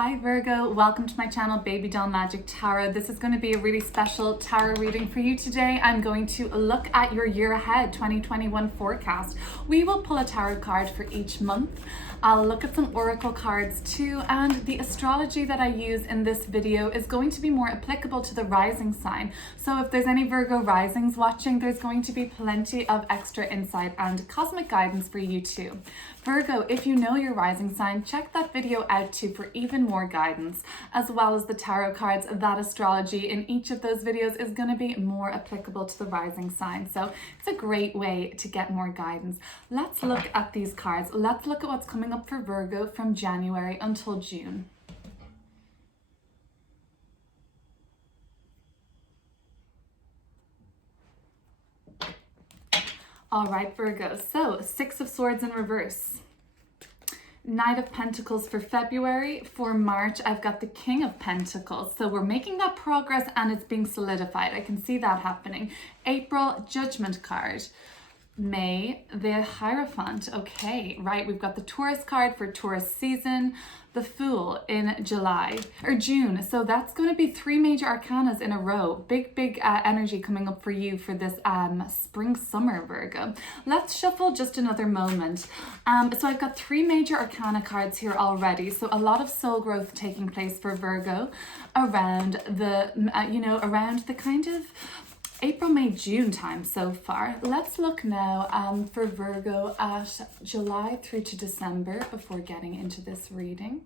Hi Virgo, welcome to my channel Baby Doll Magic Tarot. This is going to be a really special tarot reading for you today. I'm going to look at your year ahead 2021 forecast. We will pull a tarot card for each month. I'll look at some oracle cards too, and the astrology that I use in this video is going to be more applicable to the rising sign. So if there's any Virgo risings watching, there's going to be plenty of extra insight and cosmic guidance for you too. Virgo, if you know your rising sign, check that video out too for even more guidance, as well as the tarot cards. That astrology in each of those videos is going to be more applicable to the rising sign. So it's a great way to get more guidance. Let's look at these cards. Let's look at what's coming up for Virgo from January until June. All right, Virgo. So, Six of Swords in reverse. Knight of Pentacles for February. For March, I've got the King of Pentacles. So we're making that progress and it's being solidified. I can see that happening. April, Judgment card. May, the Hierophant. Okay, right. We've got the Taurus card for Taurus season. The Fool in June. So that's going to be three major arcanas in a row. Big energy coming up for you for this spring summer, Virgo. Let's shuffle just another moment. So I've got three major arcana cards here already. So a lot of soul growth taking place for Virgo around the around the kind of April, May, June time so far. Let's look now for Virgo at July through to December before getting into this reading.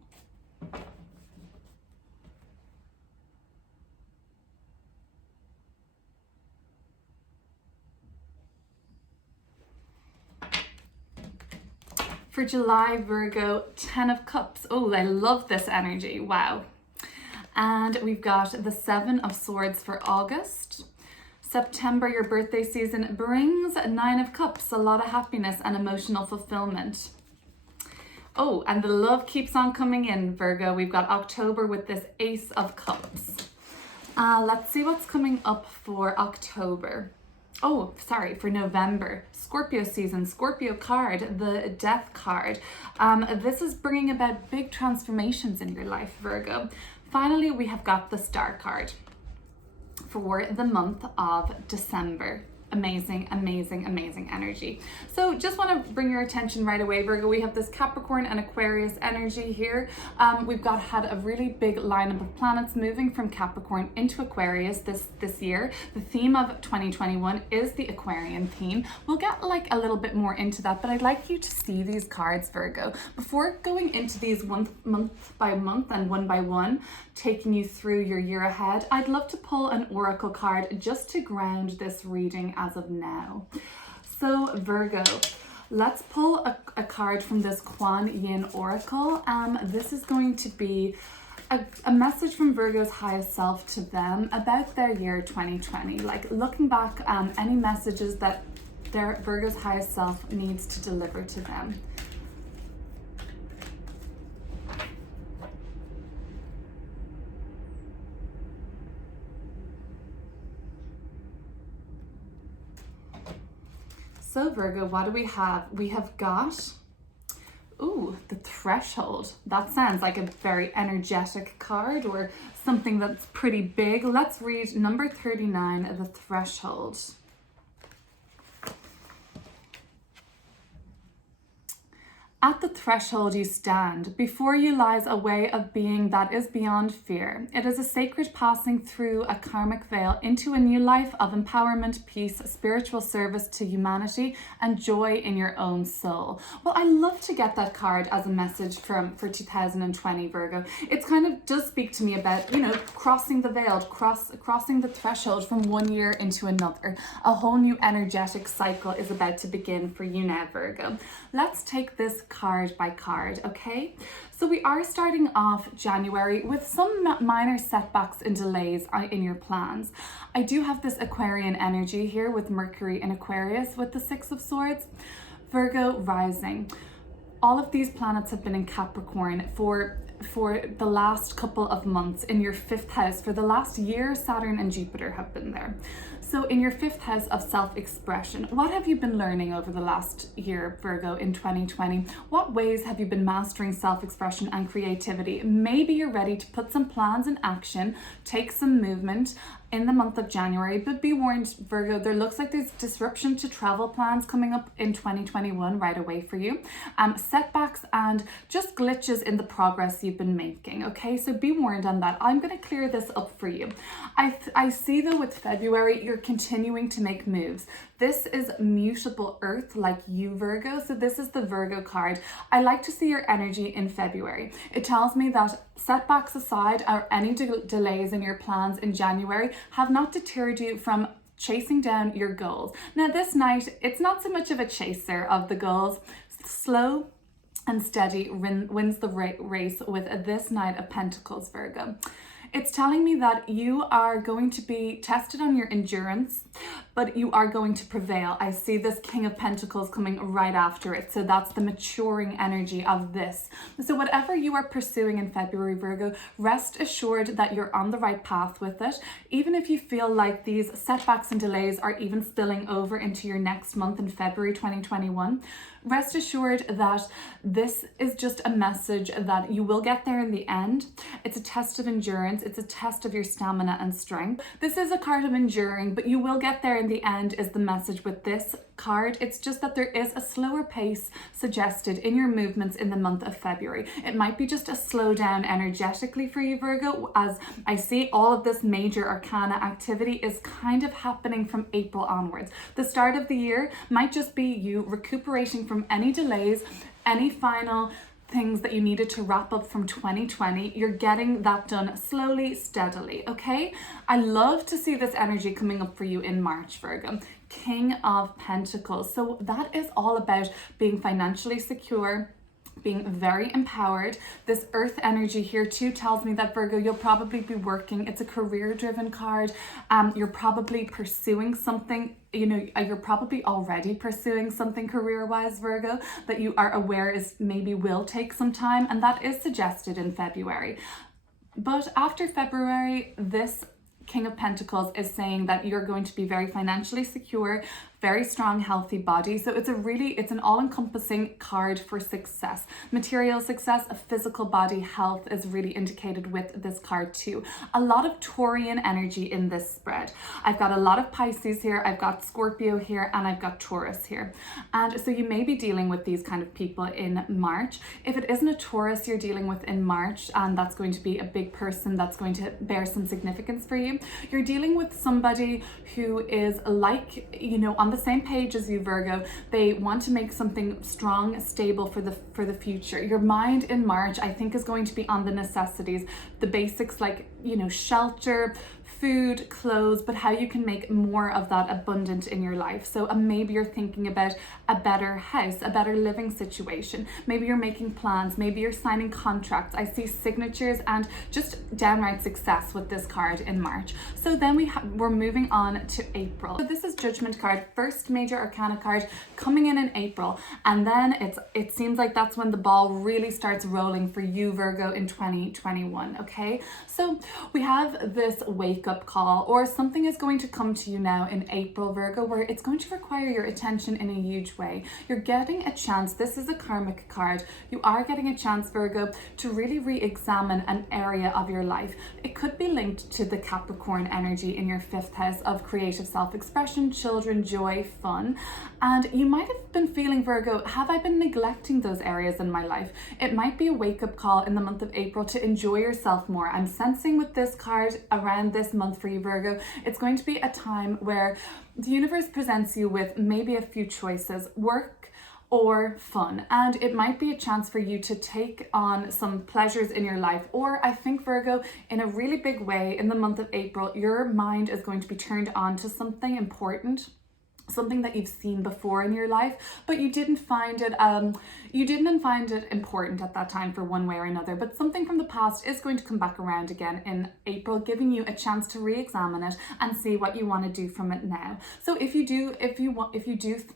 For July, Virgo, 10 of Cups. Oh, I love this energy. Wow. And we've got the 7 of Swords for August. September, your birthday season, brings 9 of Cups, a lot of happiness and emotional fulfillment. Oh, and the love keeps on coming in, Virgo. We've got October with this Ace of Cups. Let's see what's coming up for October. Oh, sorry, for November. Scorpio season, Scorpio card, the Death card. This is bringing about big transformations in your life, Virgo. Finally, we have got the Star card for the month of December. Amazing energy. So just want to bring your attention right away, Virgo. We have this Capricorn and Aquarius energy here. We've had a really big lineup of planets moving from Capricorn into Aquarius this year. The theme of 2021 is the Aquarian theme. We'll get like a little bit more into that, but I'd like you to see these cards, Virgo. Before going into these month by month and one by one, taking you through your year ahead, I'd love to pull an oracle card just to ground this reading as of now. So Virgo, let's pull a card from this Kuan Yin Oracle. This is going to be a message from Virgo's highest self to them about their year 2020. Like looking back, any messages that their Virgo's highest self needs to deliver to them. So Virgo, what do we have? We have got, ooh, the Threshold. That sounds like a very energetic card or something that's pretty big. Let's read number 39, the Threshold. At the threshold you stand. Before you lies a way of being that is beyond fear. It is a sacred passing through a karmic veil into a new life of empowerment, peace, spiritual service to humanity, and joy in your own soul. Well, I love to get that card as a message for 2020, Virgo. It's kind of does speak to me about, crossing the veil, crossing the threshold from one year into another. A whole new energetic cycle is about to begin for you now, Virgo. Let's take this card by card, okay? So we are starting off January with some minor setbacks and delays in your plans. I do have this Aquarian energy here with Mercury in Aquarius with the Six of Swords. Virgo rising. All of these planets have been in Capricorn for for the last couple of months in your 5th house. For the last year, Saturn and Jupiter have been there. So in your 5th house of self-expression, what have you been learning over the last year, Virgo, in 2020? What ways have you been mastering self-expression and creativity? Maybe you're ready to put some plans in action, take some movement in the month of January, but be warned, Virgo, there looks like there's disruption to travel plans coming up in 2021 right away for you. Setbacks and just glitches in the progress you've been making, okay? So be warned on that. I'm going to clear this up for you. I see though with February, you're continuing to make moves. This is mutable earth like you, Virgo. So this is the Virgo card. I like to see your energy in February. It tells me that setbacks aside, or any delays in your plans in January have not deterred you from chasing down your goals. Now this night, it's not so much of a chaser of the goals. Slow and steady wins the race with this Knight of Pentacles, Virgo. It's telling me that you are going to be tested on your endurance, but you are going to prevail. I see this King of Pentacles coming right after it. So that's the maturing energy of this. So whatever you are pursuing in February, Virgo, rest assured that you're on the right path with it. Even if you feel like these setbacks and delays are even spilling over into your next month in February 2021, rest assured that this is just a message that you will get there in the end. It's a test of endurance. It's a test of your stamina and strength. This is a card of enduring, but you will get there in the end is the message with this card. It's just that there is a slower pace suggested in your movements in the month of February. It might be just a slowdown energetically for you, Virgo, as I see all of this major arcana activity is kind of happening from April onwards. The start of the year might just be you recuperating from any delays, any final things that you needed to wrap up from 2020. You're getting that done slowly, steadily, okay? I love to see this energy coming up for you in March, Virgo. King of Pentacles. So that is all about being financially secure, being very empowered. This earth energy here too tells me that, Virgo, you'll probably be working. It's a career driven card. You're probably pursuing something, you know, you're probably already pursuing something career wise, Virgo, that you are aware is maybe will take some time, and that is suggested in February. But after February, this King of Pentacles is saying that you're going to be very financially secure, very strong, healthy body. So it's an all-encompassing card for success. Material success, a physical body, health is really indicated with this card too. A lot of Taurian energy in this spread. I've got a lot of Pisces here, I've got Scorpio here, and I've got Taurus here. And so you may be dealing with these kind of people in March. If it isn't a Taurus you're dealing with in March, and that's going to be a big person that's going to bear some significance for you, you're dealing with somebody who is like, you know, on the same page as you, Virgo. They want to make something strong, stable for the future. Your mind in March, I think, is going to be on the necessities, the basics, like, you know, shelter, food, clothes, but how you can make more of that abundant in your life. So maybe you're thinking about a better house, a better living situation. Maybe you're making plans, maybe you're signing contracts. I see signatures and just downright success with this card in March. So then we're moving on to April. So this is Judgment card, first major arcana card coming in April. And then it seems like that's when the ball really starts rolling for you, Virgo, in 2021, okay? So we have this wake up call, or something is going to come to you now in April, Virgo, where it's going to require your attention in a huge way. You're getting a chance. This is a karmic card. You are getting a chance, Virgo, to really re-examine an area of your life. It could be linked to the Capricorn energy in your 5th house of creative self-expression, children, joy, fun. And you might have been feeling, Virgo, have I been neglecting those areas in my life? It might be a wake-up call in the month of April to enjoy yourself more. I'm sensing with this card around this month for you, Virgo, it's going to be a time where the universe presents you with maybe a few choices, work or fun. And it might be a chance for you to take on some pleasures in your life. Or I think, Virgo, in a really big way in the month of April, your mind is going to be turned on to something important, something that you've seen before in your life, but you didn't find it important at that time for one way or another. But something from the past is going to come back around again in April, giving you a chance to re-examine it and see what you want to do from it now. So if you do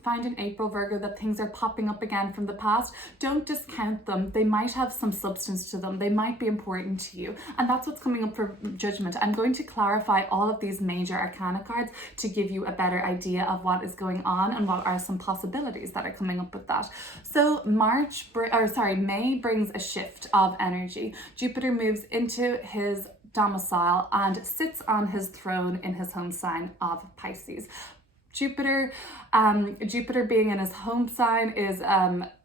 find in April, Virgo, that things are popping up again from the past, don't discount them. They might have some substance to them. They might be important to you, and that's what's coming up for judgment. I'm going to clarify all of these major arcana cards to give you a better idea of what is going on and what are some possibilities that are coming up with that. So May brings a shift of energy. Jupiter moves into his domicile and sits on his throne in his home sign of Pisces. Jupiter being in his home sign is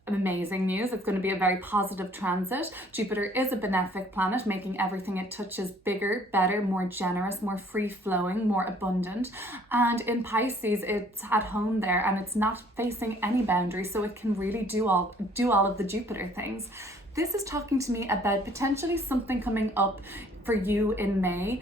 amazing news. It's going to be a very positive transit. Jupiter is a benefic planet, making everything it touches bigger, better, more generous, more free-flowing, more abundant. And in Pisces, it's at home there and it's not facing any boundaries, so it can really do all of the Jupiter things. This is talking to me about potentially something coming up for you in May.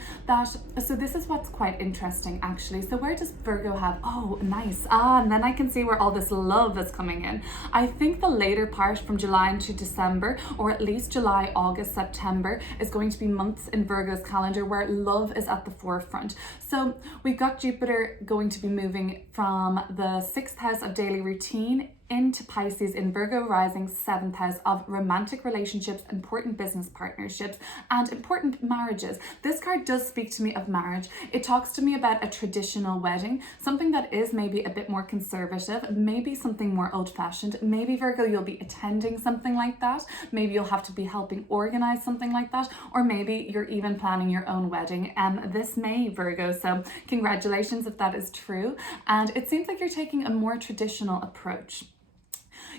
So this is what's quite interesting actually. So where does Virgo have, oh nice, and then I can see where all this love is coming in. I think the later part from July into December, or at least July, August, September, is going to be months in Virgo's calendar where love is at the forefront. So we've got Jupiter going to be moving from the 6th house of daily routine into Pisces in Virgo rising 7th house of romantic relationships, important business partnerships, and important marriages. This card does speak to me of marriage. It talks to me about a traditional wedding, something that is maybe a bit more conservative, maybe something more old-fashioned. Maybe, Virgo, you'll be attending something like that. Maybe you'll have to be helping organize something like that, or maybe you're even planning your own wedding this May, Virgo. So congratulations if that is true. And it seems like you're taking a more traditional approach.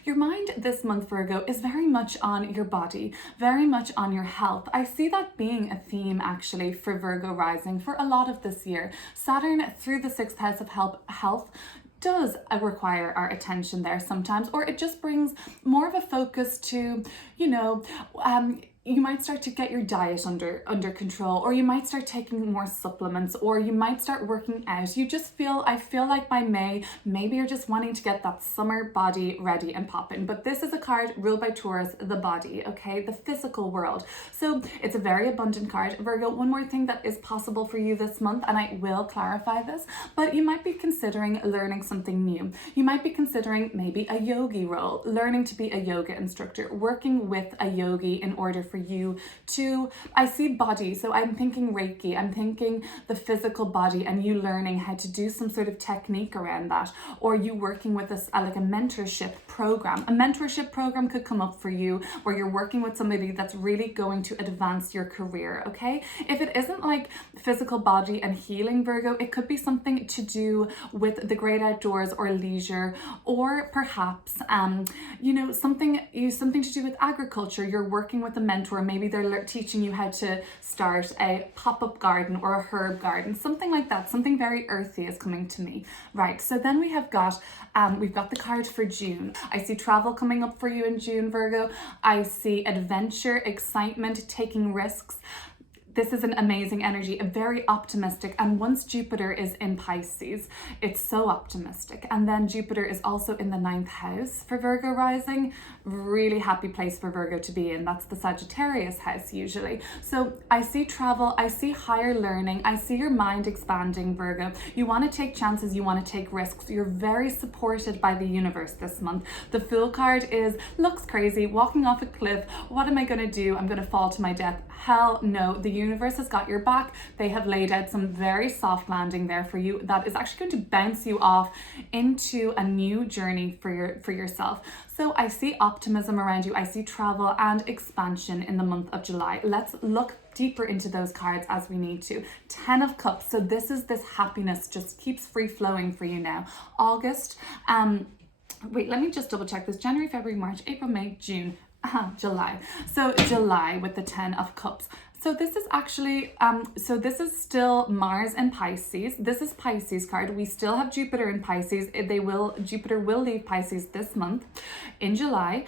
Your mind this month, Virgo, is very much on your body, very much on your health. I see that being a theme actually for Virgo rising for a lot of this year. Saturn through the 6th house of health does require our attention there sometimes, or it just brings more of a focus to, you might start to get your diet under control, or you might start taking more supplements, or you might start working out. I feel like by May, maybe you're just wanting to get that summer body ready and popping. But this is a card ruled by Taurus, the body, okay, the physical world. So it's a very abundant card. Virgo, one more thing that is possible for you this month, and I will clarify this, but you might be considering learning something new. You might be considering maybe a yogi role, learning to be a yoga instructor, working with a yogi in order for you to, I see body, so I'm thinking Reiki, I'm thinking the physical body, and you learning how to do some sort of technique around that, or you working with like a mentorship program. A mentorship program could come up for you where you're working with somebody that's really going to advance your career, okay? If it isn't like physical body and healing, Virgo, it could be something to do with the great outdoors or leisure, or perhaps something to do with agriculture. You're working with a mentor, maybe they're teaching you how to start a pop-up garden or a herb garden, something like that. Something very earthy is coming to me. Right, so then we've got the card for June. I see travel coming up for you in June, Virgo. I see adventure, excitement, taking risks. This is an amazing energy, a very optimistic, and once Jupiter is in Pisces, it's so optimistic. And then Jupiter is also in the 9th house for Virgo rising. Really happy place for Virgo to be in. That's the Sagittarius house usually. So I see travel, I see higher learning, I see your mind expanding, Virgo. You want to take chances, you want to take risks. You're very supported by the universe this month. The Fool card looks crazy, walking off a cliff. What am I going to do? I'm going to fall to my death. Hell no. The universe has got your back. They have laid out some very soft landing there for you that is actually going to bounce you off into a new journey for yourself. So I see optimism around you. I see travel and expansion in the month of July. Let's look deeper into those cards as we need to. 10 of Cups. So this happiness just keeps free flowing for you now. August, wait, let me just double check this. January, February, March, April, May, June. July. So July with the 10 of Cups. So this is actually, this is still Mars and Pisces. This is Pisces card. We still have Jupiter in Pisces. Jupiter will leave Pisces this month in July.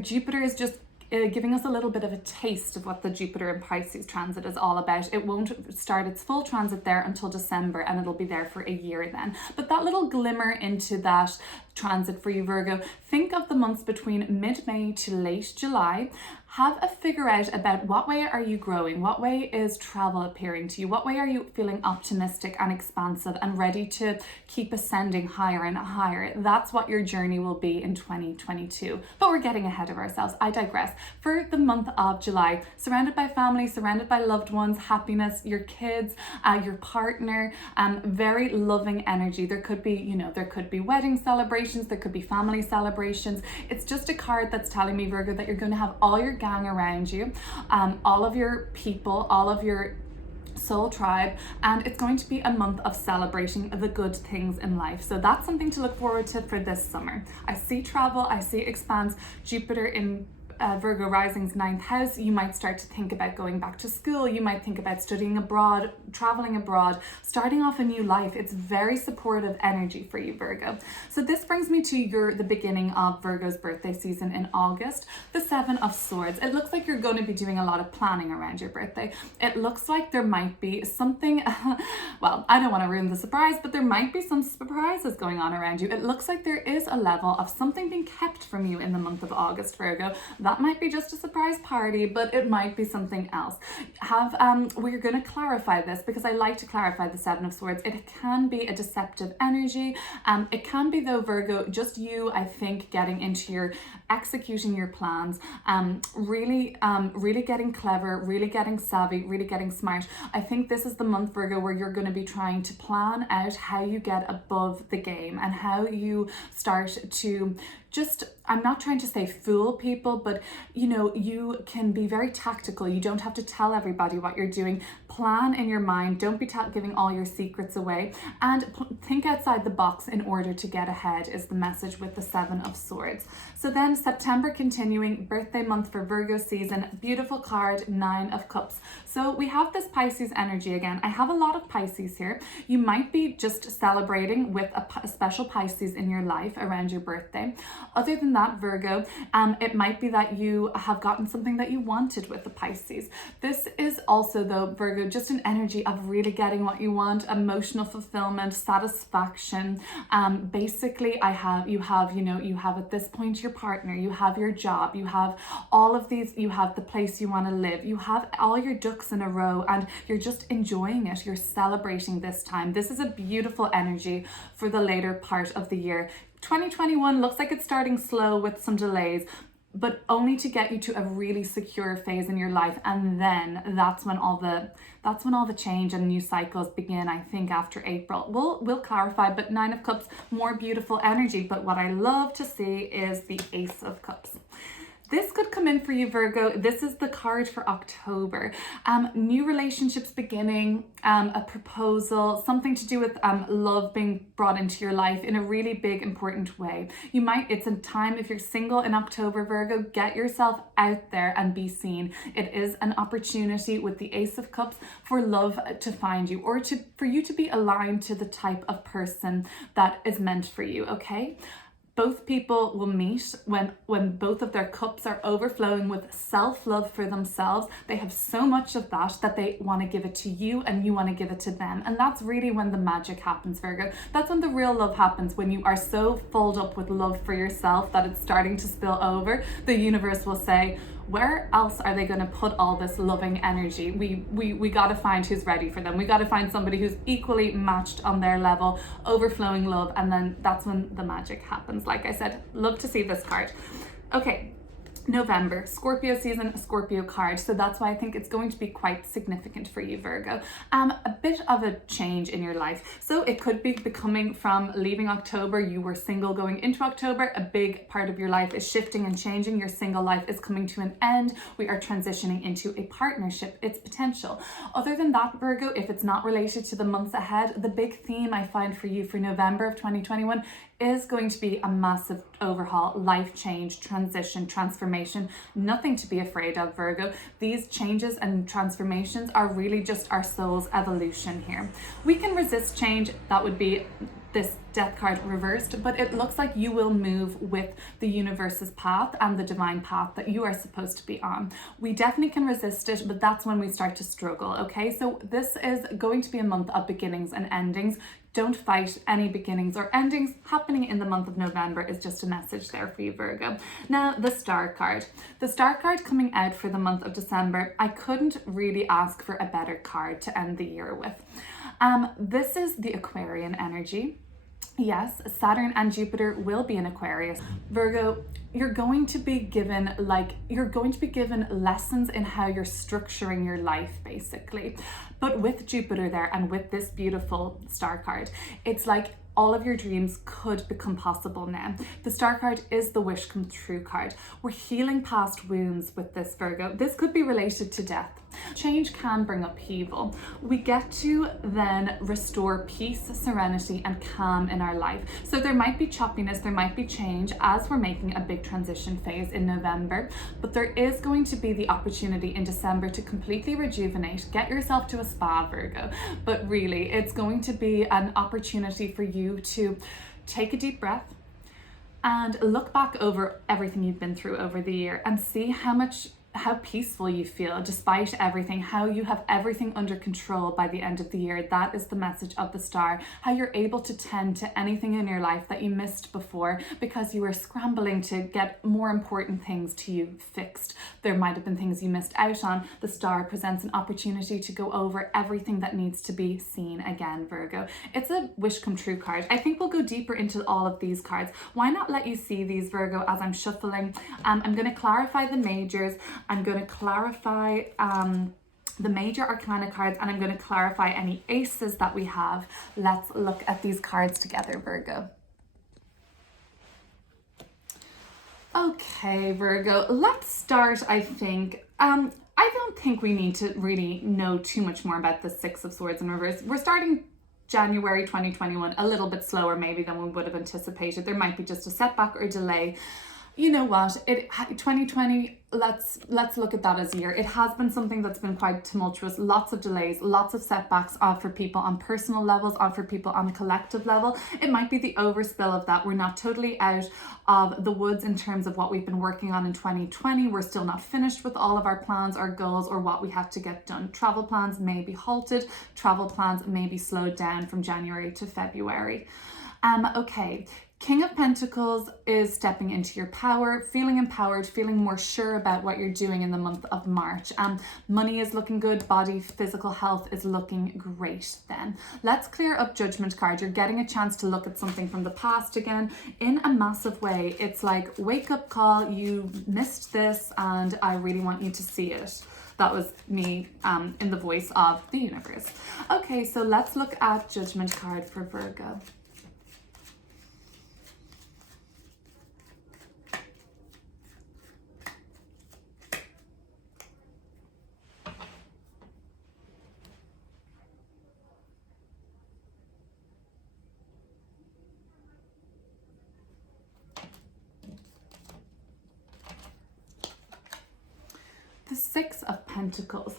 Jupiter is just giving us a little bit of a taste of what the Jupiter and Pisces transit is all about. It won't start its full transit there until December, and it'll be there for a year then. But that little glimmer into that transit for you, Virgo, think of the months between mid-May to late July. Have a figure out about what way are you growing, what way is travel appearing to you, what way are you feeling optimistic and expansive and ready to keep ascending higher and higher. That's what your journey will be in 2022. But we're getting ahead of ourselves. I digress. For the month of July, surrounded by family, surrounded by loved ones, happiness, your kids, your partner, very loving energy. There could be, there could be wedding celebrations, there could be family celebrations. It's just a card that's telling me, Virgo, that you're going to have all your gang around you, all of your people, all of your soul tribe, and it's going to be a month of celebrating the good things in life. So that's something to look forward to for this summer. I see travel, I see expanse, Jupiter in Virgo rising's 9th house. You might start to think about going back to school. You might think about studying abroad, traveling abroad, starting off a new life. It's very supportive energy for you, Virgo. So this brings me to the beginning of Virgo's birthday season in August, the 7 of Swords. It looks like you're going to be doing a lot of planning around your birthday. It looks like there might be something, well, I don't want to ruin the surprise, but there might be some surprises going on around you. It looks like there is a level of something being kept from you in the month of August, Virgo. That might be just a surprise party, but it might be something else. We're going to clarify this because I like to clarify the 7 of Swords. It can be a deceptive energy. It can be, though, Virgo, just you, I think, getting into your executing your plans, really getting clever, really getting savvy, really getting smart. I think this is the month, Virgo, where you're going to be trying to plan out how you get above the game and how you start to I'm not trying to say fool people, but you can be very tactical. You don't have to tell everybody what you're doing. Plan in your mind. Don't be giving all your secrets away, and think outside the box in order to get ahead is the message with the 7 of Swords. So then September continuing, birthday month for Virgo season, beautiful card, 9 of Cups. So we have this Pisces energy again. I have a lot of Pisces here. You might be just celebrating with a special Pisces in your life around your birthday. Other than that, Virgo, it might be that you have gotten something that you wanted with the Pisces. This is also, though, Virgo, just an energy of really getting what you want, emotional fulfillment, satisfaction. Basically, you have at this point your partner, you have your job, you have all of these, you have the place you want to live, you have all your ducks in a row, and you're just enjoying it. You're celebrating this time. This is a beautiful energy for the later part of the year. 2021 looks like it's starting slow with some delays, but only to get you to a really secure phase in your life, and then that's when all the change and new cycles begin. I think after April, we'll clarify. But 9 of Cups, more beautiful energy. But what I love to see is the Ace of Cups. This could come in for you, Virgo. This is the card for October. New relationships beginning, a proposal, something to do with love being brought into your life in a really big, important way. It's a time, if you're single in October, Virgo, get yourself out there and be seen. It is an opportunity with the Ace of Cups for love to find you, or for you to be aligned to the type of person that is meant for you, okay? Both people will meet when both of their cups are overflowing with self-love for themselves. They have so much of that they want to give it to you, and you want to give it to them. And that's really when the magic happens, Virgo. That's when the real love happens, when you are so filled up with love for yourself that it's starting to spill over. The universe will say, where else are they going to put all this loving energy? We got to find who's ready for them. We got to find somebody who's equally matched on their level, overflowing love, and then that's when the magic happens. Like I said, love to see this card. Okay. November, Scorpio season, Scorpio card. So that's why I think it's going to be quite significant for you, Virgo. A bit of a change in your life. So it could be becoming from leaving October, you were single going into October, a big part of your life is shifting and changing. Your single life is coming to an end. We are transitioning into a partnership, its potential. Other than that, Virgo, if it's not related to the months ahead, the big theme I find for you for November of 2021 is going to be a massive overhaul, life change, transition, transformation. Nothing to be afraid of, Virgo. These changes and transformations are really just our soul's evolution here. We can resist change. That would be this death card reversed, but it looks like you will move with the universe's path and the divine path that you are supposed to be on. We definitely can resist it, but that's when we start to struggle, okay? So this is going to be a month of beginnings and endings. Don't fight any beginnings or endings happening in the month of November is just a message there for you, Virgo. Now, the Star card. The Star card coming out for the month of December, I couldn't really ask for a better card to end the year with. This is the Aquarian energy. Yes, Saturn and Jupiter will be in Aquarius. Virgo, you're going to be given lessons in how you're structuring your life, basically. But with Jupiter there and with this beautiful star card, it's like all of your dreams could become possible now. The star card is the wish come true card. We're healing past wounds with this, Virgo. This could be related to death. Change can bring upheaval. We get to then restore peace, serenity, and calm in our life. So there might be choppiness, there might be change as we're making a big transition phase in November, but there is going to be the opportunity in December to completely rejuvenate. Get yourself to a spa, Virgo. But really, it's going to be an opportunity for you to take a deep breath and look back over everything you've been through over the year and see how peaceful you feel despite everything, how you have everything under control by the end of the year. That is the message of the star, how you're able to tend to anything in your life that you missed before because you were scrambling to get more important things to you fixed. There might have been things you missed out on. The star presents an opportunity to go over everything that needs to be seen again, Virgo. It's a wish come true card. I think we'll go deeper into all of these cards. Why not let you see these, Virgo, as I'm shuffling? I'm going to clarify the majors. I'm going to clarify the major arcana cards, and I'm going to clarify any aces that we have. Let's look at these cards together, Virgo. Okay, Virgo, let's start, I think. I don't think we need to really know too much more about the Six of Swords in reverse. We're starting January 2021 a little bit slower maybe than we would have anticipated. There might be just a setback or delay. You know what, 2020, let's look at that as a year. It has been something that's been quite tumultuous, lots of delays, lots of setbacks for people on personal levels, for people on a collective level. It might be the overspill of that. We're not totally out of the woods in terms of what we've been working on in 2020. We're still not finished with all of our plans, our goals, or what we had to get done. Travel plans may be halted. Travel plans may be slowed down from January to February. Okay. King of Pentacles is stepping into your power, feeling empowered, feeling more sure about what you're doing in the month of March. Money is looking good, body, physical health is looking great then. Let's clear up Judgment card. You're getting a chance to look at something from the past again in a massive way. It's like, wake up call, you missed this and I really want you to see it. That was me in the voice of the universe. Okay, so let's look at Judgment card for Virgo. The Six of Pentacles.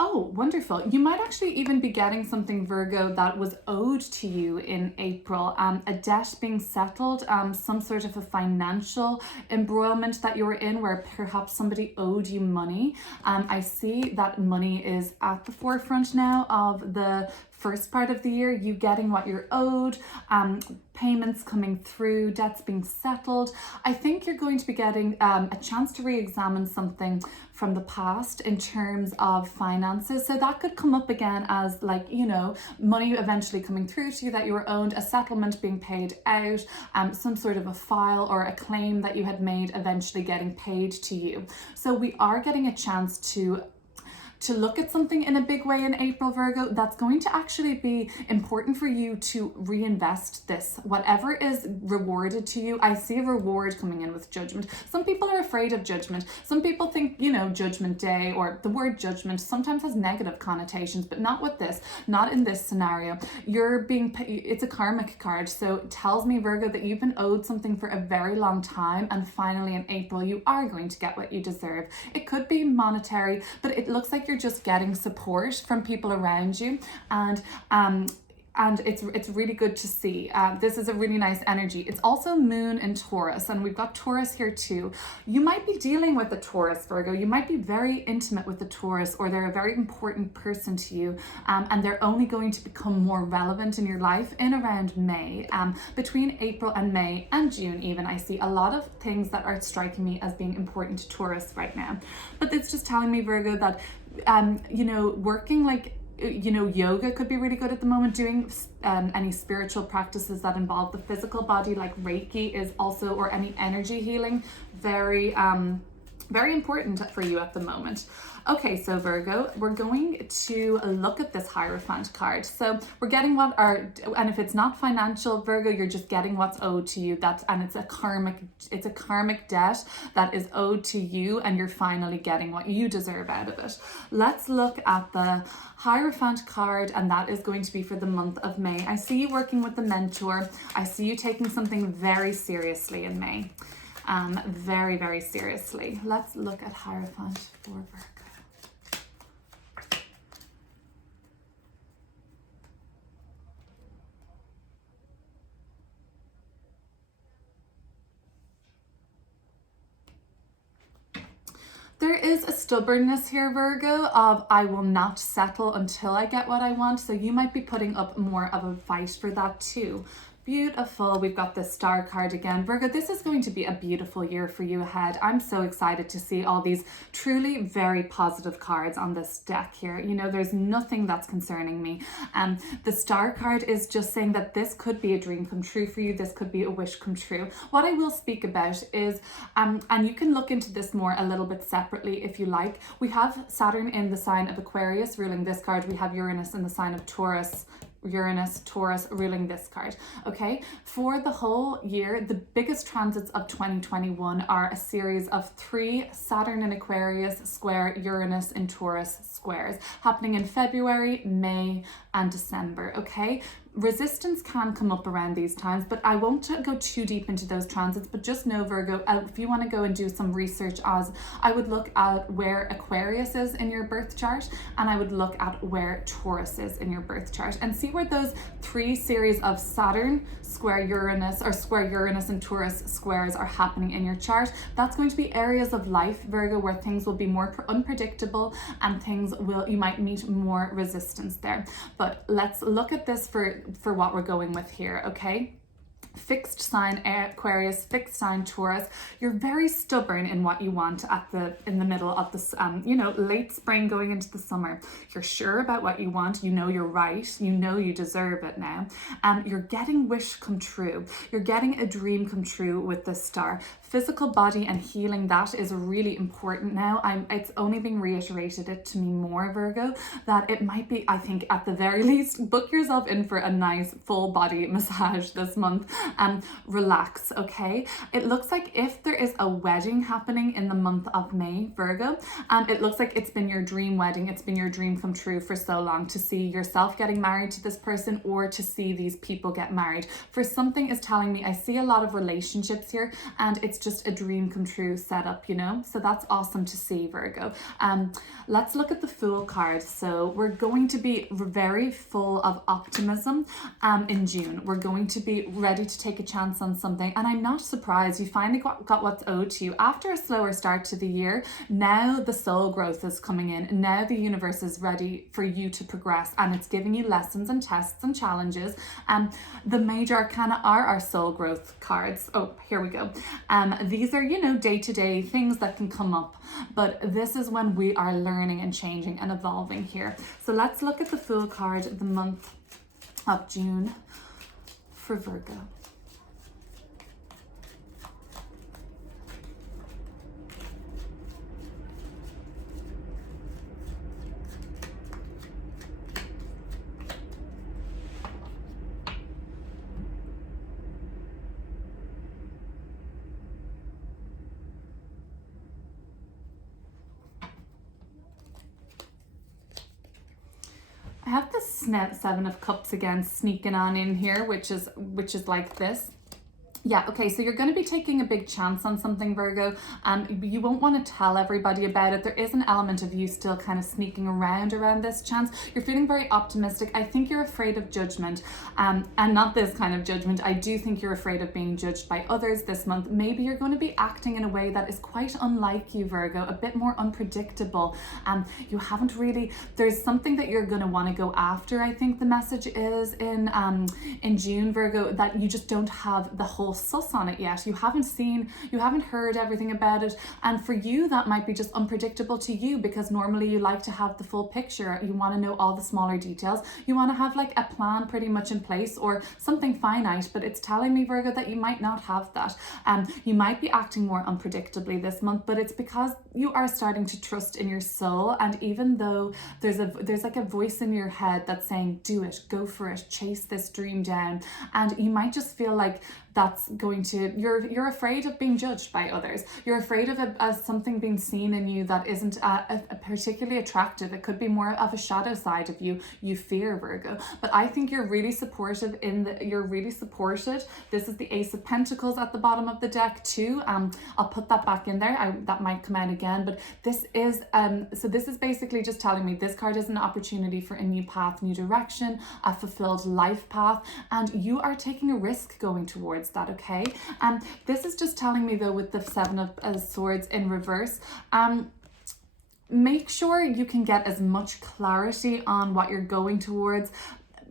Oh, wonderful. You might actually even be getting something, Virgo, that was owed to you in April. A debt being settled, some sort of a financial embroilment that you were in where perhaps somebody owed you money. I see that money is at the forefront now of the first part of the year, you getting what you're owed, payments coming through, debts being settled. I think you're going to be getting a chance to re-examine something from the past in terms of finances. So that could come up again as, like, you know, money eventually coming through to you that you were owed, a settlement being paid out, some sort of a file or a claim that you had made eventually getting paid to you. So we are getting a chance to look at something in a big way in April, Virgo, that's going to actually be important for you to reinvest this. Whatever is rewarded to you, I see a reward coming in with Judgment. Some people are afraid of Judgment. Some people think, you know, Judgment Day or the word judgment sometimes has negative connotations, but not with this, not in this scenario. It's a karmic card. So it tells me, Virgo, that you've been owed something for a very long time. And finally in April, you are going to get what you deserve. It could be monetary, but it looks like you're just getting support from people around you, and and it's really good to see. This is a really nice energy. It's also moon in Taurus, and we've got Taurus here too. You might be dealing with a Taurus, Virgo. You might be very intimate with the Taurus, or they're a very important person to you, and they're only going to become more relevant in your life in around May. Between April and May and June even, I see a lot of things that are striking me as being important to Taurus right now. But it's just telling me, Virgo, that you know, working like, you know, yoga could be really good at the moment. Doing any spiritual practices that involve the physical body, like Reiki, is also, or any energy healing, very very important for you at the moment. Okay, so Virgo, we're going to look at this Hierophant card. So we're getting what are, and if it's not financial, Virgo, you're just getting what's owed to you. And it's a karmic debt that is owed to you, and you're finally getting what you deserve out of it. Let's look at the Hierophant card, and that is going to be for the month of May. I see you working with the mentor. I see you taking something very seriously in May. Very, very seriously. Let's look at Hierophant for Virgo. There is a stubbornness here, Virgo, of I will not settle until I get what I want. So you might be putting up more of a fight for that too. Beautiful. We've got the Star card again. Virgo, this is going to be a beautiful year for you ahead. I'm so excited to see all these truly very positive cards on this deck here. You know, there's nothing that's concerning me. The Star card is just saying that this could be a dream come true for you. This could be a wish come true. What I will speak about is, and you can look into this more a little bit separately if you like. We have Saturn in the sign of Aquarius ruling this card. We have Uranus in the sign of Taurus. Taurus ruling this card. Okay, for the whole year, the biggest transits of 2021 are a series of 3 Saturn in Aquarius square Uranus in Taurus squares happening in February, May, and December. Okay, resistance can come up around these times, but I won't go too deep into those transits. But just know, Virgo, if you want to go and do some research, as I would look at where Aquarius is in your birth chart, and I would look at where Taurus is in your birth chart, and see where those 3 series of Saturn square Uranus, or square Uranus and Taurus squares, are happening in your chart. That's going to be areas of life, Virgo, where things will be more unpredictable, and you might meet more resistance there. But let's look at this for what we're going with here, okay? Fixed sign Aquarius, fixed sign Taurus. You're very stubborn in what you want in the middle of this, you know, late spring going into the summer. You're sure about what you want. You know you're right. You know you deserve it now. You're getting wish come true. You're getting a dream come true with the Star. Physical body and healing, that is really important now. It's only being reiterated it to me more, Virgo, that it might be, I think at the very least, book yourself in for a nice full body massage this month. Relax, okay? It looks like if there is a wedding happening in the month of May, Virgo, it looks like it's been your dream wedding. It's been your dream come true for so long, to see yourself getting married to this person, or to see these people get married. For something is telling me, I see a lot of relationships here, and it's just a dream come true setup, you know? So that's awesome to see, Virgo. Let's look at the Fool card. So we're going to be very full of optimism in June. We're going to be ready to take a chance on something, and I'm not surprised. You finally got what's owed to you after a slower start to the year. Now the soul growth is coming in. Now the universe is ready for you to progress, and it's giving you lessons and tests and challenges. The major arcana are our soul growth cards. Oh, here we go. These are, you know, day-to-day things that can come up, but this is when we are learning and changing and evolving here. So let's look at the Fool card, the month of June for Virgo. I have the Seven of Cups again sneaking on in here, which is like this. Yeah, okay, so you're going to be taking a big chance on something, Virgo. You won't want to tell everybody about it. There is an element of you still kind of sneaking around this chance. You're feeling very optimistic. I think you're afraid of judgment, and not this kind of judgment. I do think you're afraid of being judged by others this month. Maybe you're going to be acting in a way that is quite unlike you, Virgo, a bit more unpredictable. You haven't really, there's something that you're going to want to go after. I think the message is in June, Virgo, that you just don't have the whole sus on it yet. You haven't heard everything about it, and for you that might be just unpredictable to you, because normally you like to have the full picture. You want to know all the smaller details. You want to have like a plan pretty much in place, or something finite, but it's telling me, Virgo, that you might not have that. You might be acting more unpredictably this month, but it's because you are starting to trust in your soul. And even though there's like a voice in your head that's saying, do it, go for it, chase this dream down, and you might just feel like that's going to, you're afraid of being judged by others. You're afraid of something being seen in you that isn't particularly attractive. It could be more of a shadow side of you fear, Virgo. But I think you're really supportive you're really supported. This is the Ace of Pentacles at the bottom of the deck too. I'll put that back in there. That might come out again, but this is so this is basically just telling me this card is an opportunity for a new path, new direction, a fulfilled life path, and you are taking a risk going towards that, okay? This is just telling me though, with the Seven of Swords in reverse, make sure you can get as much clarity on what you're going towards.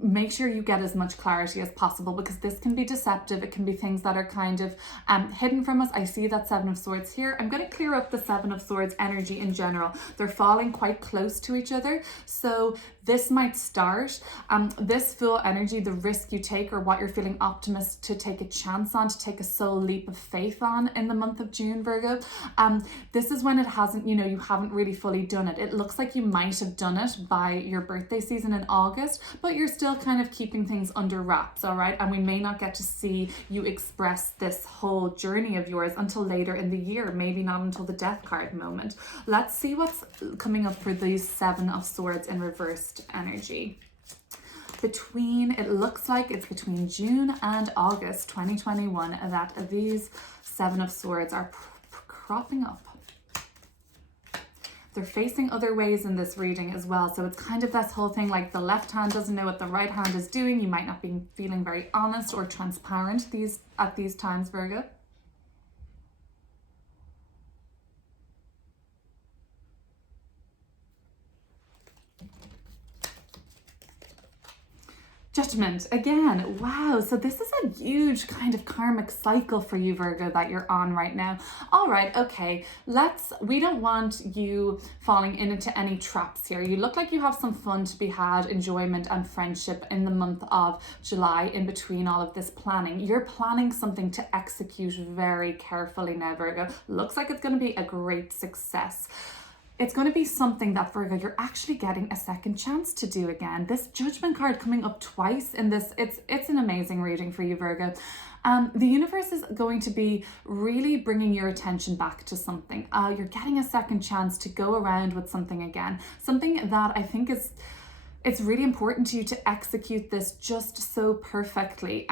Make sure you get as much clarity as possible, because this can be deceptive. It can be things that are kind of hidden from us. I see that Seven of Swords here. I'm going to clear up the Seven of Swords energy in general. They're falling quite close to each other, so this might start this full energy, the risk you take, or what you're feeling optimist to take a chance on, to take a soul leap of faith on in the month of June, Virgo. This is when it hasn't, you haven't really fully done it. It looks like you might have done it by your birthday season in August, but you're still kind of keeping things under wraps, all right? And we may not get to see you express this whole journey of yours until later in the year, maybe not until the Death card moment. Let's see what's coming up for these Seven of Swords in reversed energy. It looks like it's between June and August 2021 that these Seven of Swords are cropping up. They're facing other ways in this reading as well. So it's kind of this whole thing, like the left hand doesn't know what the right hand is doing. You might not be feeling very honest or transparent at these times, Virgo. Judgment again. Wow, so this is a huge kind of karmic cycle for you, Virgo, that you're on right now. All right, okay, we don't want you falling into any traps here. You look like you have some fun to be had, enjoyment and friendship in the month of July, in between all of this planning. You're planning something to execute very carefully now, Virgo. Looks like it's going to be a great success. It's going to be something that, Virgo, you're actually getting a second chance to do again. This Judgment card coming up twice in this, it's an amazing reading for you, Virgo. The universe is going to be really bringing your attention back to something. You're getting a second chance to go around with something again. Something that I think it's really important to you to execute this just so perfectly.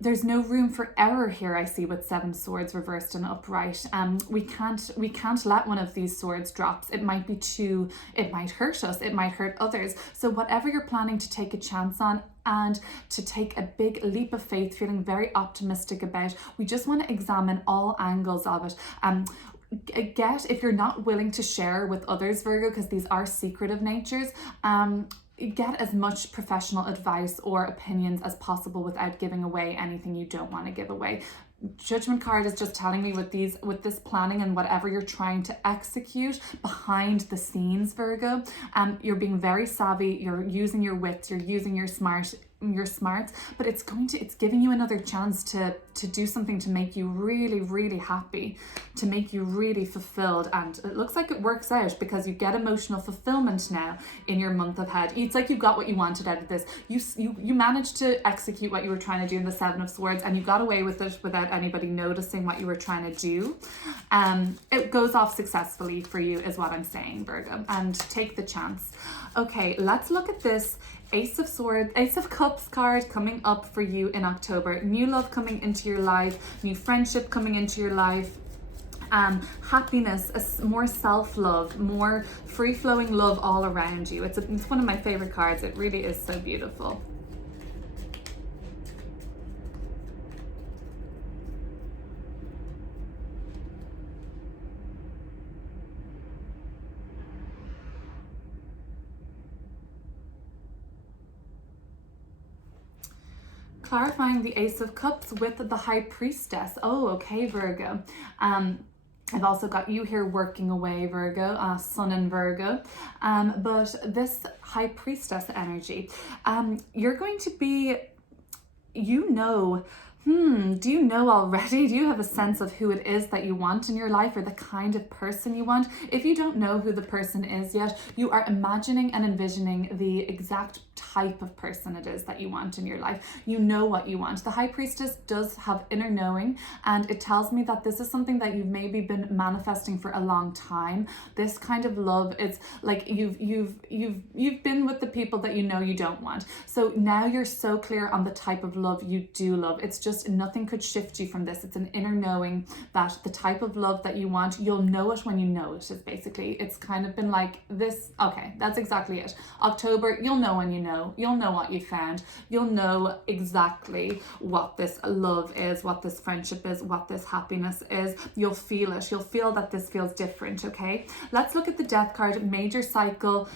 There's no room for error here, I see, with Seven Swords reversed and upright. We can't let one of these swords drops. It might hurt us, it might hurt others. So whatever you're planning to take a chance on and to take a big leap of faith, feeling very optimistic about, we just want to examine all angles of it. If you're not willing to share with others, Virgo, because these are secretive natures, get as much professional advice or opinions as possible without giving away anything you don't want to give away. Judgment card is just telling me with this planning and whatever you're trying to execute behind the scenes, Virgo, you're being very savvy, you're using your wits, you're using your smarts, but it's giving you another chance to do something to make you really, really happy, to make you really fulfilled. And it looks like it works out, because you get emotional fulfillment now in your month ahead. It's like you got what you wanted out of this. You managed to execute what you were trying to do in the Seven of Swords, and you got away with it without anybody noticing what you were trying to do. It goes off successfully for you is what I'm saying, Virgo, and take the chance. Okay, let's look at this Ace of Swords, Ace of Cups card coming up for you in October. New love coming into your life, new friendship coming into your life. Happiness, more self-love, more free-flowing love all around you. It's one of my favorite cards. It really is so beautiful. Clarifying the Ace of Cups with the High Priestess. Oh, okay, Virgo. I've also got you here working away, Virgo, Sun in Virgo. But this High Priestess energy, you're going to be, do you know already? Do you have a sense of who it is that you want in your life, or the kind of person you want? If you don't know who the person is yet, you are imagining and envisioning the exact type of person it is that you want in your life. You know what you want. The High Priestess does have inner knowing, and it tells me that this is something that you've maybe been manifesting for a long time. This kind of love, it's like you've been with the people that you know you don't want. So now you're so clear on the type of love you do love. It's just nothing could shift you from this. It's an inner knowing that the type of love that you want, you'll know it when you know it. Is basically, it's kind of been like this. Okay, that's exactly it. October, you'll know when you know. You'll know what you found. You'll know exactly what this love is, what this friendship is, what this happiness is. You'll feel it. You'll feel that this feels different. Okay, let's look at the Death card. Major cycle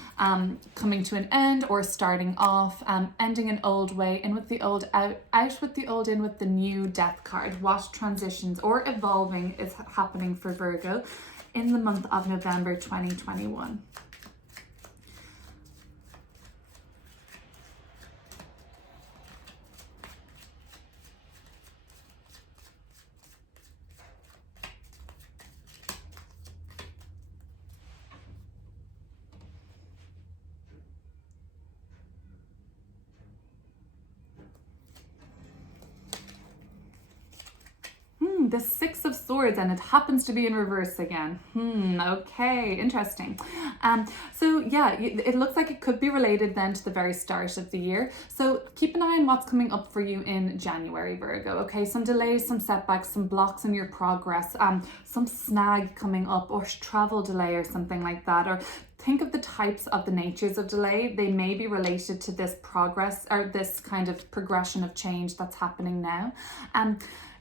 coming to an end or starting off, ending an old way, in with the old, out with the old, in with the new. Death card. What transitions or evolving is happening for Virgo in the month of November 2021? The Six of Swords, and it happens to be in reverse again. Okay, interesting. So yeah, it looks like it could be related then to the very start of the year. So keep an eye on what's coming up for you in January, Virgo. Okay, some delays, some setbacks, some blocks in your progress, some snag coming up, or travel delay or something like that. Or think of the types of the natures of delay. They may be related to this progress or this kind of progression of change that's happening now.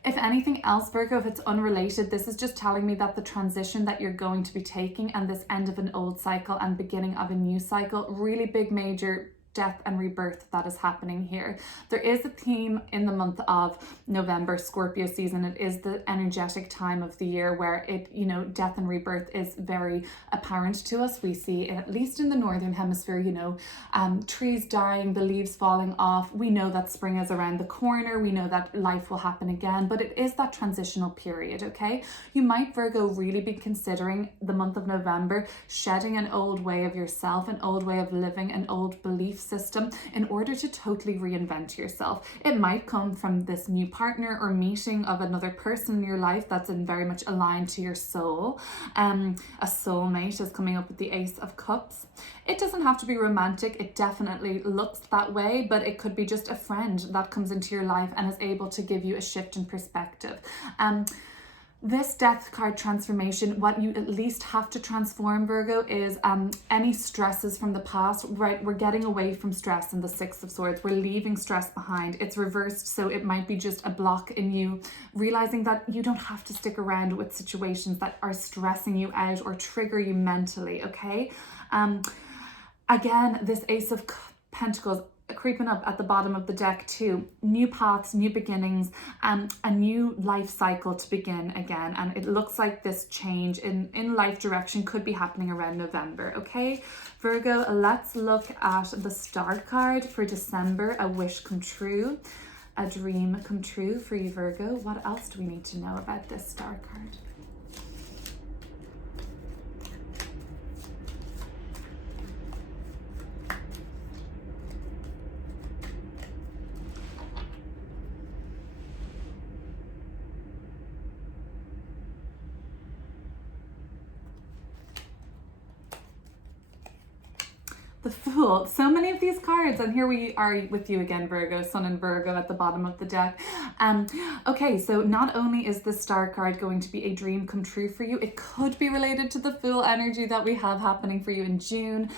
If anything else, Virgo, if it's unrelated, this is just telling me that the transition that you're going to be taking and this end of an old cycle and beginning of a new cycle, really big, major death and rebirth that is happening here. There is a theme in the month of November, Scorpio season. It is the energetic time of the year where death and rebirth is very apparent to us. We see, at least in the northern hemisphere, trees dying, the leaves falling off. We know that spring is around the corner. We know that life will happen again, but it is that transitional period, okay? You might, Virgo, really be considering the month of November shedding an old way of yourself, an old way of living, an old belief system in order to totally reinvent yourself. It might come from this new partner or meeting of another person in your life that's very much aligned to your soul. A soulmate is coming up with the Ace of Cups. It doesn't have to be romantic. It definitely looks that way, but it could be just a friend that comes into your life and is able to give you a shift in perspective. This Death card transformation, what you at least have to transform, Virgo, is any stresses from the past, right? We're getting away from stress in the Six of Swords. We're leaving stress behind. It's reversed, so it might be just a block in you, realizing that you don't have to stick around with situations that are stressing you out or trigger you mentally, okay? Again, this Ace of Pentacles, creeping up at the bottom of the deck too. New paths, new beginnings, a new life cycle to begin again. And it looks like this change in life direction could be happening around November, okay? Virgo, let's look at the Star card for December, a wish come true, a dream come true for you, Virgo. What else do we need to know about this Star card? The Fool. So many of these cards, and here we are with you again, Virgo, Sun and Virgo at the bottom of the deck. Okay, so not only is the Star card going to be a dream come true for you, it could be related to the Fool energy that we have happening for you in June.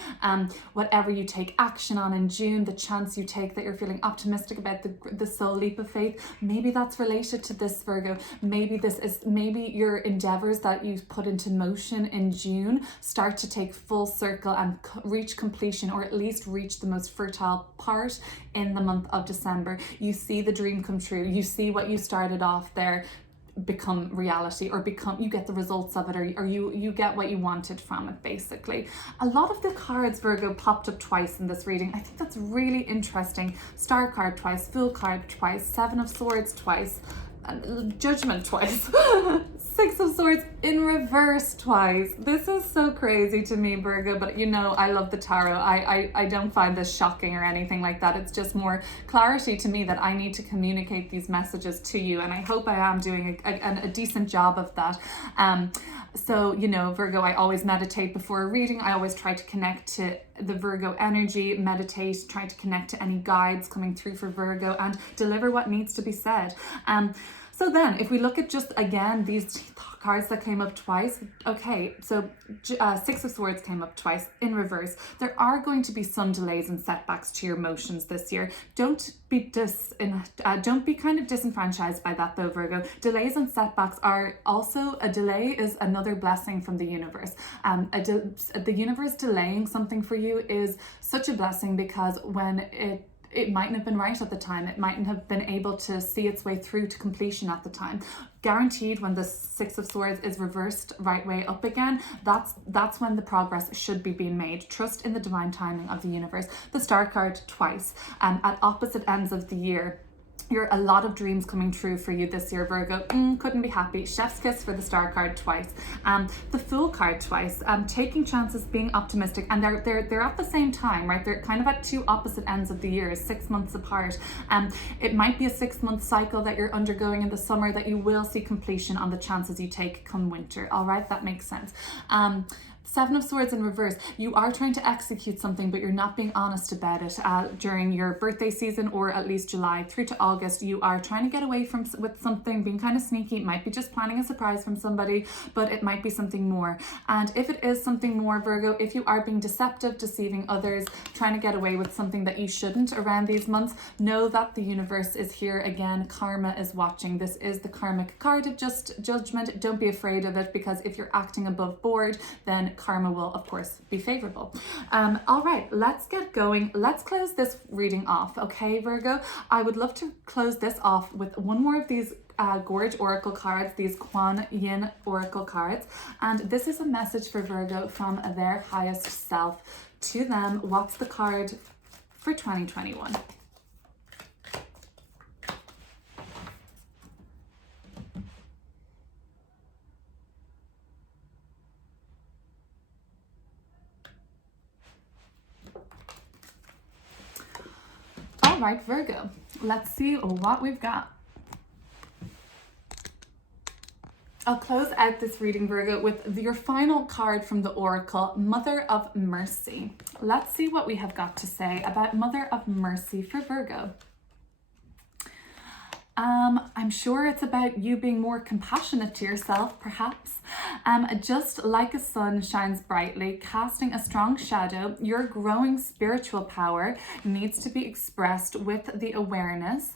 Whatever you take action on in June, the chance you take that you're feeling optimistic about, the soul leap of faith, maybe that's related to this, Virgo. Maybe your endeavors that you put into motion in June start to take full circle and reach completion, or at least reach the most fertile part in the month of December. You see the dream come true. You see what you started off there become reality, or you get the results of it, or you get what you wanted from it, basically. A lot of the cards, Virgo, popped up twice in this reading. I think that's really interesting. Star card twice, Fool card twice, Seven of Swords twice, Judgment twice, Six of Swords in reverse twice. This is so crazy to me, Virgo, but you know I love the tarot. I don't find this shocking or anything like that. It's just more clarity to me that I need to communicate these messages to you, and I hope I am doing a decent job of that. So, you know, Virgo, I always meditate before a reading. I always try to connect to the Virgo energy, meditate, try to connect to any guides coming through for Virgo, and deliver what needs to be said. So then, if we look at just, again, these cards that came up twice, okay, so Six of Swords came up twice in reverse. There are going to be some delays and setbacks to your emotions this year. Don't be kind of disenfranchised by that though, Virgo. Delays and setbacks are also, a delay is another blessing from the universe. The universe delaying something for you is such a blessing, because when it mightn't have been right at the time. It mightn't have been able to see its way through to completion at the time. Guaranteed, when the Six of Swords is reversed right way up again, that's when the progress should be being made. Trust in the divine timing of the universe. The Star card twice, at opposite ends of the year. A lot of dreams coming true for you this year, Virgo. Couldn't be happy. Chef's kiss for the Star card twice. The Fool card twice. Taking chances, being optimistic, and they're at the same time, right? They're kind of at two opposite ends of the year, 6 months apart. It might be a 6-month cycle that you're undergoing in the summer that you will see completion on the chances you take come winter. All right, that makes sense. Seven of Swords in reverse. You are trying to execute something, but you're not being honest about it. During your birthday season, or at least July through to August, you are trying to get away with something, being kind of sneaky. It might be just planning a surprise from somebody, but it might be something more. And if it is something more, Virgo, if you are being deceptive, deceiving others, trying to get away with something that you shouldn't around these months, know that the universe is here again. Karma is watching. This is the karmic card of judgment. Don't be afraid of it, because if you're acting above board, then karma will, of course, be favorable. All right, let's get going. Let's close this reading off, okay, Virgo? I would love to close this off with one more of these Gorge Oracle cards, these Kuan Yin Oracle cards. And this is a message for Virgo from their highest self to them. What's the card for 2021? All right, Virgo, let's see what we've got. I'll close out this reading, Virgo, with your final card from the Oracle, Mother of Mercy. Let's see what we have got to say about Mother of Mercy for Virgo. I'm sure it's about you being more compassionate to yourself, perhaps. Just like a sun shines brightly, casting a strong shadow, your growing spiritual power needs to be expressed with the awareness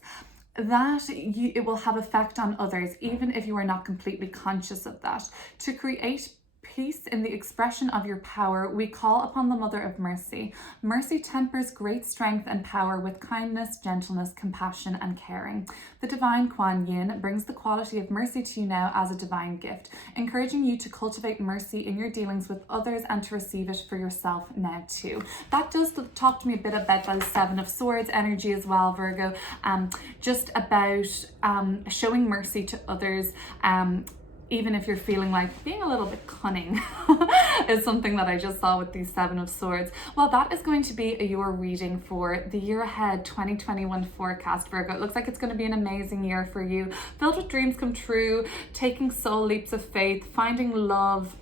that it will have effect on others, even if you are not completely conscious of that. To create peace in the expression of your power, we call upon the Mother of Mercy. Mercy tempers great strength and power with kindness, gentleness, compassion, and caring. The divine Kuan Yin brings the quality of mercy to you now as a divine gift, encouraging you to cultivate mercy in your dealings with others and to receive it for yourself now too. That does talk to me a bit about the Seven of Swords energy as well, Virgo. Just about showing mercy to others, even if you're feeling like being a little bit cunning is something that I just saw with these Seven of Swords. Well, that is going to be your reading for the year ahead 2021 forecast, Virgo. It looks like it's going to be an amazing year for you, filled with dreams come true, taking soul leaps of faith, finding love,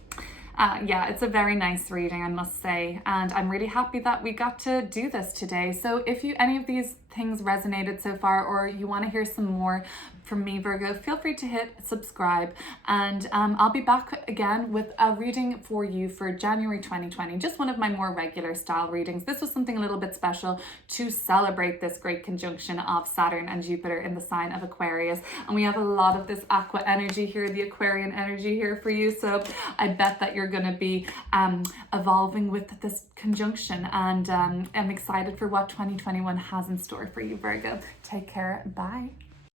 Yeah, it's a very nice reading, I must say, and I'm really happy that we got to do this today. So if any of these things resonated so far, or you want to hear some more from me, Virgo, feel free to hit subscribe, and I'll be back again with a reading for you for January 2020, just one of my more regular style readings. This was something a little bit special to celebrate this great conjunction of Saturn and Jupiter in the sign of Aquarius, and we have a lot of this aqua energy here, the Aquarian energy here for you, so I bet that you're going to be evolving with this conjunction, and I'm excited for what 2021 has in store for you, Virgo. Take care. Bye.